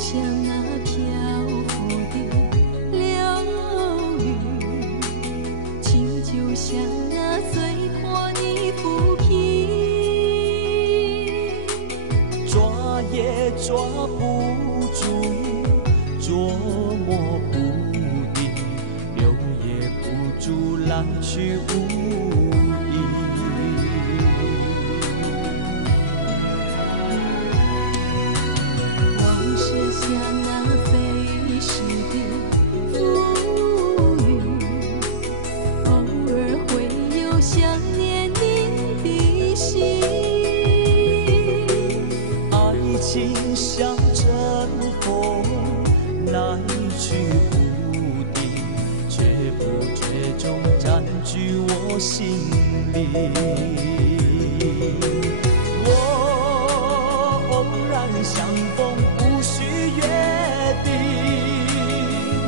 像那漂浮的流云，情就像那碎破的浮萍，抓也抓不住，捉摸不定，留也不住，来去无影。往事像那飞逝的浮云，偶尔会有想念您的心。爱情像阵风，来去不定，却不觉中占据我心里。我偶然相逢，无需约定。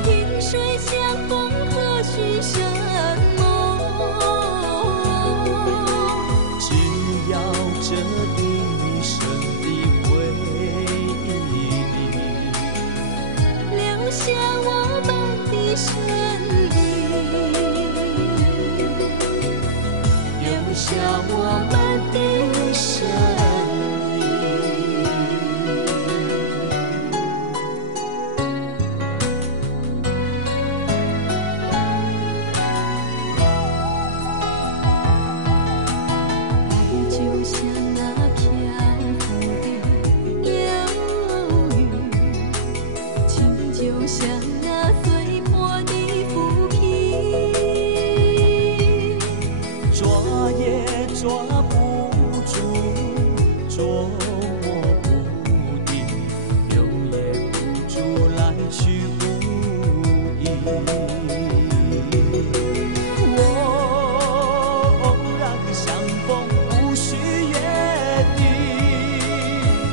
萍水相逢，何须什么？只要这一生的回忆里，留下我们的身影，留下我们的身影。爱就像那漂浮的流云，情就像那碎破的浮萍，抓也抓不住，捉摸不定，留也不住，来去无影。我偶然相逢，无需约定。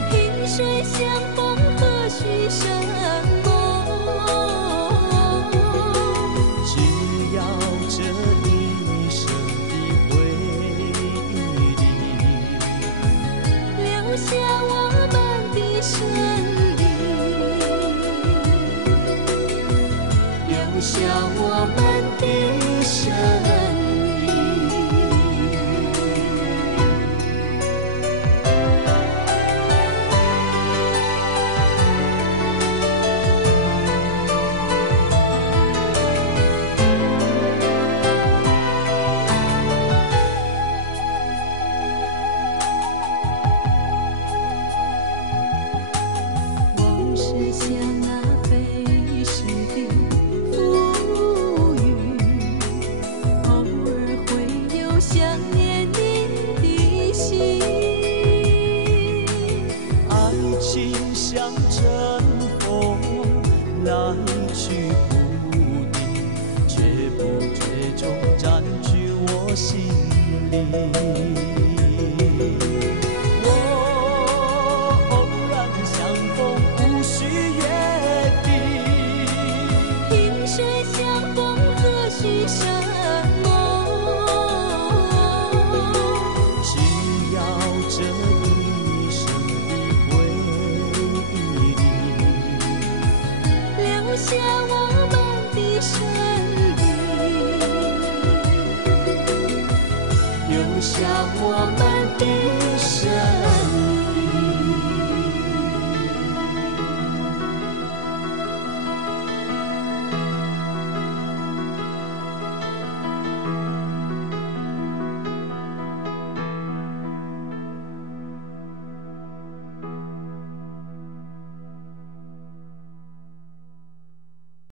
萍水相逢，何须什么？只要这一生的回忆里，留下我们的身影，留下我们的身影。往事像那飞逝的浮云，偶尔会有想念您的心。爱情像阵风，来去不定，却不觉中占据我心里。我偶然相逢，无需约定。萍水相逢，何须什么？只要这一生的回忆里，留下我们的身影，留下我们